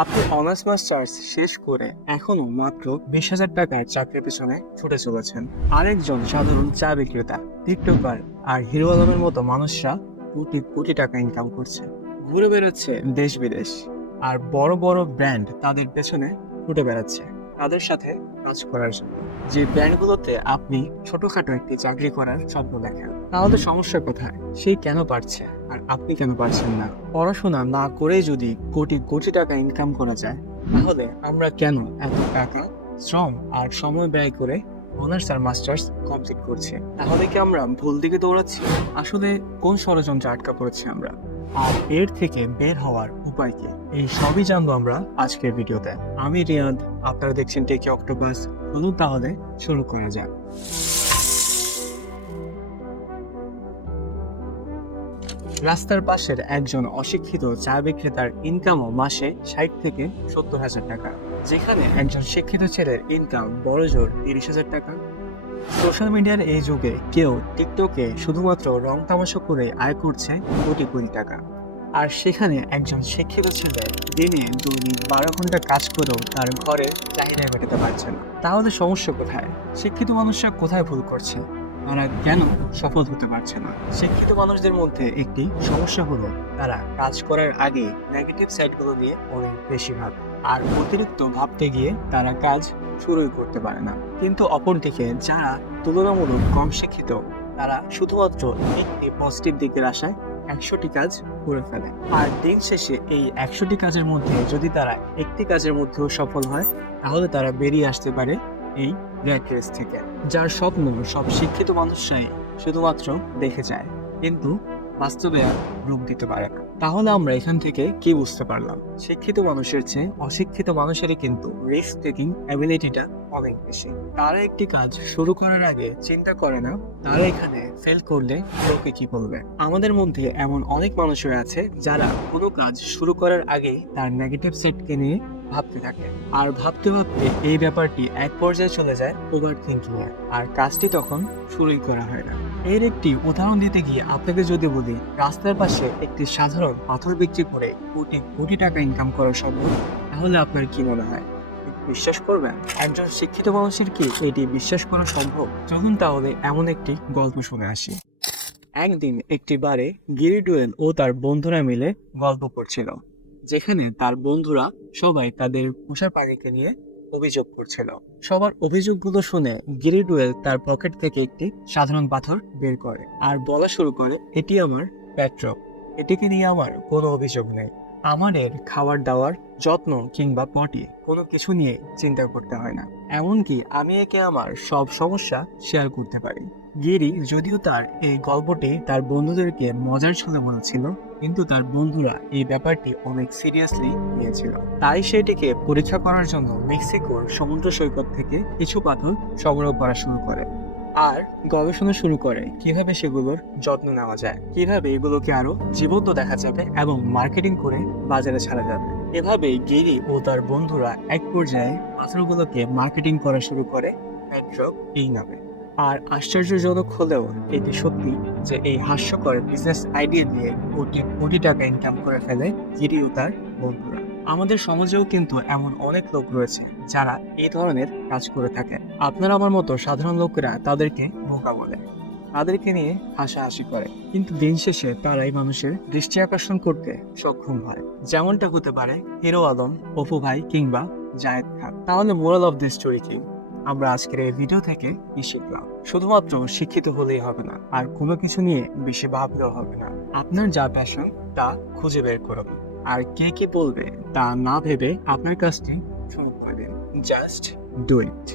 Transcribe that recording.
আপনি honours masters শেষ করে এখনো মাত্র 20,000 টাকার চাকরির পেছনে ছুটে চলেছেন। আরেকজন সাধারণ চা বিক্রেতা, টিকটকার আর হিরো আলমের মতো মানুষরা কোটি কোটি টাকা ইনকাম করছে, ঘুরে বেড়াচ্ছে দেশ বিদেশ, আর বড় বড় ব্র্যান্ড তাদের পেছনে ছুটে বেড়াচ্ছে তাদের সাথে কাজ করার জন্য। যে ব্র্যান্ডগুলোতে আপনি ছোটখাটো একটি চাকরি করার স্বপ্ন দেখেন, তাহলে সমস্যা কোথায়? সেই কেন পারছে আর আপনি কেন পারছেন না? পড়াশোনা না করে যদি কোটি কোটি টাকা ইনকাম করা যায়, তাহলে আমরা কেন এত টাকা, শ্রম আর সময় ব্যয় করে অনার্স আর মাস্টার্স কমপ্লিট করছি? তাহলে কি আমরা ভুল দিকে দৌড়াচ্ছি? আসলে কোন ষড়যন্ত্রে আটকা পড়েছি আমরা, আর এর থেকে বের হওয়ার উপায় কি? এই সবই জানবো আমরা আজকের ভিডিওতে। আমি রিয়াদ, আপনারা দেখছেন টেকি অক্টোপাস। চলুন তাহলে শুরু করা যাক। রাস্তার পাশের একজন অশিক্ষিত চা বিক্রেতার ইনকামও মাসে 60 থেকে 70,000 টাকা, যেখানে একজন শিক্ষিত ছেলের ইনকাম বড়জোর 30,000 টাকা। সোশ্যাল মিডিয়ার এই যুগে কেউ টিকটকে শুধুমাত্র রং তামাশা করে আয় করছে কোটি কোটি টাকা, আর সেখানে একজন শিক্ষিত ছেলে দিনে দৈনিক 12 ঘন্টা কাজ করেও তার ঘরে চাহিদা মেটাতে পারছে না। তাহলে সমস্যা কোথায়? শিক্ষিত মানুষরা কোথায় ভুল করছে? তারা কেন সফল হতে পারছে না? শিক্ষিত মানুষদের মধ্যে একটি সমস্যা হলো তারা কাজ করার আগে নেগেটিভ সাইডগুলো নিয়ে অনেক বেশি ভাবে, আর অতিরিক্ত ভাবতে গিয়ে তারা কাজ শুরুই করতে পারে না। কিন্তু অপরদিকে যারা তুলনামূলক কম শিক্ষিত, তারা শুধুমাত্র একটি পজিটিভ দিকের আশায় 100টি কাজ করে ফেলে, আর দিন শেষে এই 100টি কাজের মধ্যে যদি তারা একটি কাজের মধ্যেও সফল হয়, তাহলে তারা বেরিয়ে আসতে পারে এই র্যাট রেস থেকে, যার স্বপ্ন সব শিক্ষিত মানুষরাই শুধুমাত্র দেখে যায়, কিন্তু বাস্তবে আর রূপ দিতে পারে না। তাহলে আমরা এখান থেকে কি বুঝতে পারলাম? শিক্ষিত মানুষের চেয়ে অশিক্ষিত মানুষেরই কিন্তু রিস্ক টেকিং অ্যাবিলিটিটা অনেক বেশি। তারা একটি কাজ শুরু করার আগে চিন্তা করে না তারা এখানে ফেল করলে লোকে কি বলবে। আমাদের মধ্যে এমন অনেক মানুষই আছে যারা কোনো কাজ শুরু করার আগেই তার নেগেটিভ সেটকে নিয়ে ভাবতে থাকে, আর ভাবতে ভাবতে এই ব্যাপারটি এক পর্যায়ে চলে যায় ওভার থিঙ্কিং এ, আর কাজটি তখন শুরুই করা হয় না। এর একটি উদাহরণ দিতে গিয়ে আপনাকে যদি বলি, রাস্তার পাশে একটি সাধারণ পাথর বিক্রি করে কোটি কোটি টাকা ইনকাম করা সম্ভব, তাহলে আপনার কি মনে হয়? বিশ্বাস করবেন? একজন শিক্ষিত মানুষের কি এটি বিশ্বাস করা সম্ভব? চলুন তাহলে এমন একটি গল্প শুনে আসি। একদিন একটি বারে গিরি ডুয়েল ও তার বন্ধুরা মিলে গল্প করছিল, যেখানে তার বন্ধুরা সবাই তাদের পোষা প্রাণীকে নিয়ে অভিযোগ করছিল। সবার অভিযোগগুলো শুনে গিরি ডুয়েল তার পকেট থেকে একটি সাধারণ পাথর বের করে আর বলা শুরু করে, এটি আমার পেট্রো, এটিকে নিয়ে আমার কোনো অভিযোগ নেই। আমার এর খাবার দাবার, যত্ন কিংবা পটি কোনো কিছু নিয়ে চিন্তা করতে হয় না, এমনকি আমি একে আমার সব সমস্যা শেয়ার করতে পারি। গিরি যদিও তার এই গল্পটি তার বন্ধুদেরকে মজার ছলে বলেছিল, কিন্তু তার বন্ধুরা এই ব্যাপারটি অনেক সিরিয়াসলি নিয়েছিল। তাই সেটিকে পরীক্ষা করার জন্য মেক্সিকোর সমুদ্র সৈকত থেকে কিছু পাথর সংগ্রহ করা শুরু করে, আর গবেষণা শুরু করে কিভাবে সেগুলোর যত্ন নেওয়া যায়, কিভাবে এগুলোকে আরো জীবন্ত দেখা যাবে এবং মার্কেটিং করে বাজারে ছাড়া যাবে। এভাবেই গিরি ও তার বন্ধুরা এক পর্যায়ে পাথরগুলোকে মার্কেটিং করা শুরু করে পেট্রো এই নামে। আর আশ্চর্যজনক হলেও এটি সত্যি যে এই হাস্যকর বিজনেস আইডিয়া দিয়ে কোটি কোটি টাকা ইনকাম করে ফেলে গিরি ও তার বন্ধুরা। আমাদের সমাজেও কিন্তু এমন অনেক লোক রয়েছে যারা এই ধরনের কাজ করে থাকে। আপনার আমার মতো সাধারণ লোকেরা তাদেরকে বোকা বলে, তাদেরকে নিয়ে হাসাহাসি করে, কিন্তু দিন শেষে তারাই মানুষের দৃষ্টি আকর্ষণ করতে সক্ষম হয়, যেমনটা হতে পারে হিরো আলম, অপু ভাই কিংবা জায়েদ খান। তাহলে মোরাল অফ দ্য স্টোরি কি? আমরা আজকের এই ভিডিও থেকে কি শিখলাম? শুধুমাত্র শিক্ষিত হলেই হবে না, আর কোনো কিছু নিয়ে বেশি ভাবলেও হবে না। আপনার যা প্যাশন তা খুঁজে বের করুন, আর কে কি বলবে তা না ভেবে আপনার কাজটি শুরু করে দিন। Just do it.